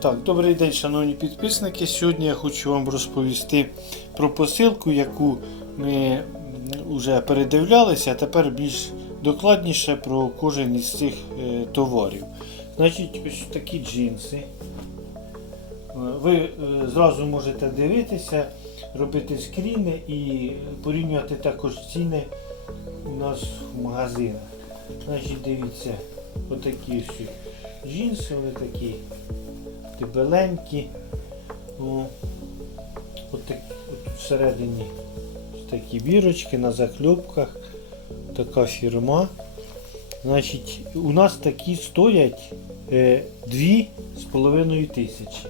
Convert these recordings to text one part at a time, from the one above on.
Так, добрий день, шановні підписники. Сьогодні я хочу вам розповісти про посилку, яку ми вже передивлялися, а тепер більш докладніше про кожен із цих е, товарів. Значить, ось такі джинси. Е, Ви е, зразу можете дивитися, робити скріни і порівнювати також ціни у нас в магазинах. Значить, дивіться, отакі ось джинси, вони такі О, от всередині такі бірочки на закльопках. Така фірма. Значить, у нас такі стоять е, 2,5 тисячі.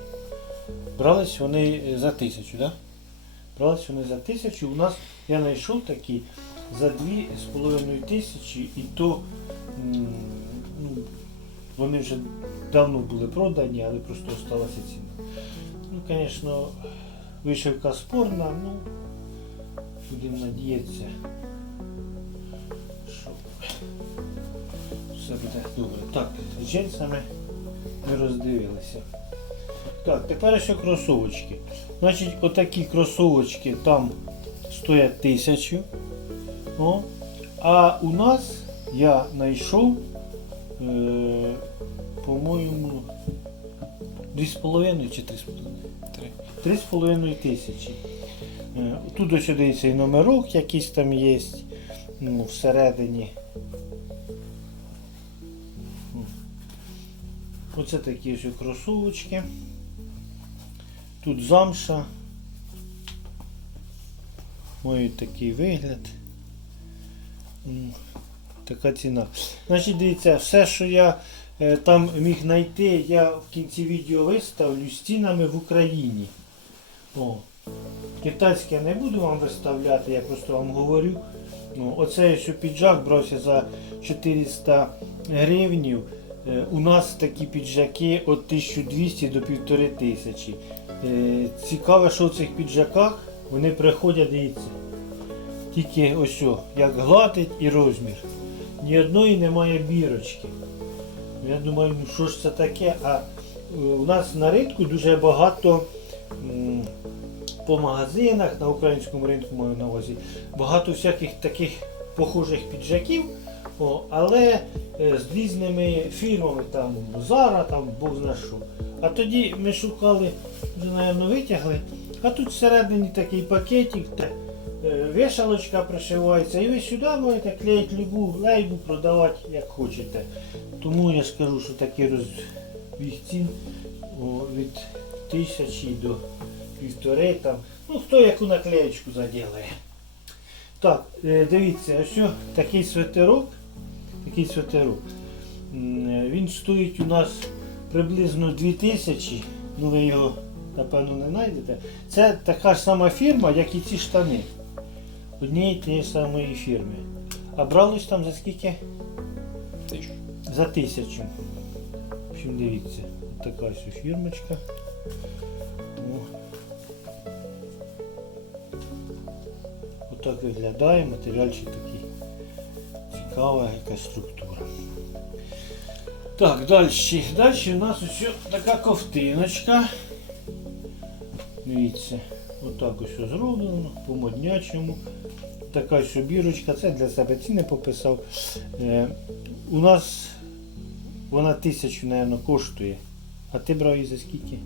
Брались вони е, за тисячу, да? Брались вони за тисячу. У нас я знайшов такі за 2,5 тисячі і то ну, вони вже давно були продані, але просто осталася ціна. Ну, звісно, вишивка спорна, ну будемо надіятися, що все буде добре. Так, з джинсами ми роздивилися. Так, тепер ще кросовочки. Значить, отакі кросовочки там стоять тисячу. О. А у нас я знайшов, е, по-моєму, 2,5 чи 3,5? 3,5 тисячі. Е, Тут ось дивіться і номерок якийсь там є ну, всередині. Оце такі ось кросовочки. Тут замша. Мають такий вигляд. Така ціна. Значить, дивіться, все, що я там міг знайти, я в кінці відео виставлю стінами в Україні. О. Китайське я не буду вам виставляти, я просто вам говорю. Ну, оцей що піджак брався за 400 гривнів. Е, У нас такі піджаки від 1200 до 1500. Е, Цікаве, що в цих піджаках вони приходять, дивіться. Тільки ось, як гладить і розмір. Ні одної немає бірочки. Я думаю, ну що ж це таке? А е, у нас на ринку дуже багато по магазинах, на українському ринку маю на увазі, багато всяких таких похожих піджаків, але е, з різними фірмами, там Zara, там Бог зна що. А тоді ми шукали, вже, напевно, витягли, а тут всередині такий пакетик, е, вішалочка пришивається, і ви сюди можете клеїти любу лейбу, продавати як хочете. Тому я скажу, що такий розбіг від тисячі до півтори там. Ну, хто яку наклеєчку заділає. Так, е, дивіться, ось такий свитерок. Такий свитерок. Е, Він стоїть у нас приблизно 2000. Ну ви його, напевно, не знайдете. Це така ж сама фірма, як і ці штани. Однієї тієї самої фірми. А бралось там за скільки? Тисячу. За тисячу. В общем, дивіться, от така ось фірмочка. Отак виглядає, матеріальчик такий. Цікава якась структура. Так, далі. Далі у нас ось така ковтиночка. Дивіться, отак ось зроблено, по моднячому. Така ось бірочка, це для себе ціни пописав. Е, у нас вона тисячу, мабуть, коштує. А ти брав її за скільки?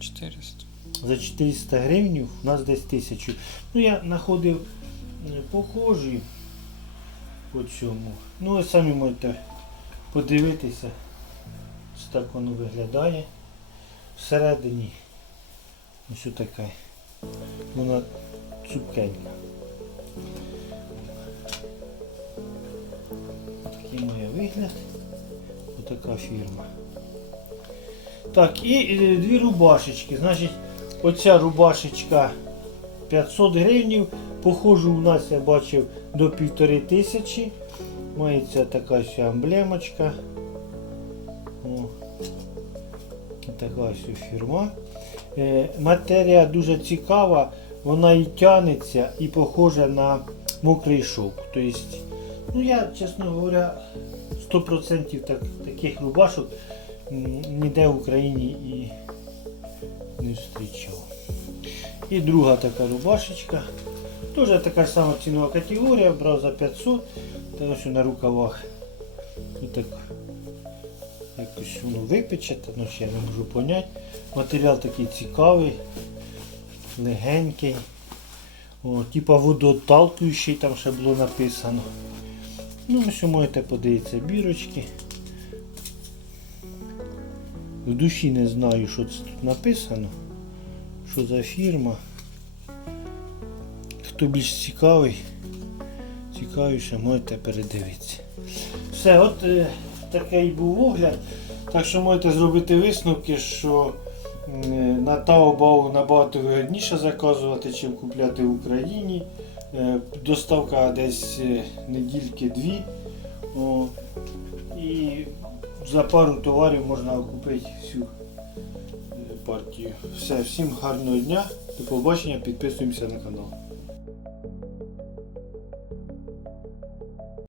400. За 400 гривень у нас десь тисячу. Ну я знаходив е, похожі по цьому. Ну ви самі можете подивитися. Ось так воно виглядає. Всередині ось така. Вона цупкенька. Такий має вигляд. Отака фірма. Так, і е, дві рубашечки. Значить, оця рубашечка 500 гривень. Похожу у нас я бачив до півтори тисячі. Мається така ось емблемочка. О, така ось фірма. Е, матерія дуже цікава, вона і тянеться і похожа на мокрий шовк. Тобто, ну я, чесно говоря, 100% так, таких рубашок ніде в Україні і не зустрічав. І друга така рубашечка. Теж така сама цінова категорія, брав за 500, та ось на рукавах. Тут так якось воно випечете, ну ще не можу поняти. Матеріал такий цікавий, легенький. О, типа водоотталкуючий, там ще було написано. Ну, ось можете подивитися бірочки. В душі не знаю, що це тут написано. Що за фірма. Хто більш цікавий, цікавіше можете передивитися. Все, от е, такий був огляд. Так що можете зробити висновки, що е, на Taobao набагато вигідніше заказувати, чим купляти в Україні. Е, Доставка десь е, недільки дві. О, і за пару товарів можна купити всю е, партію. Все, всім гарного дня, до побачення, підписуємося на канал.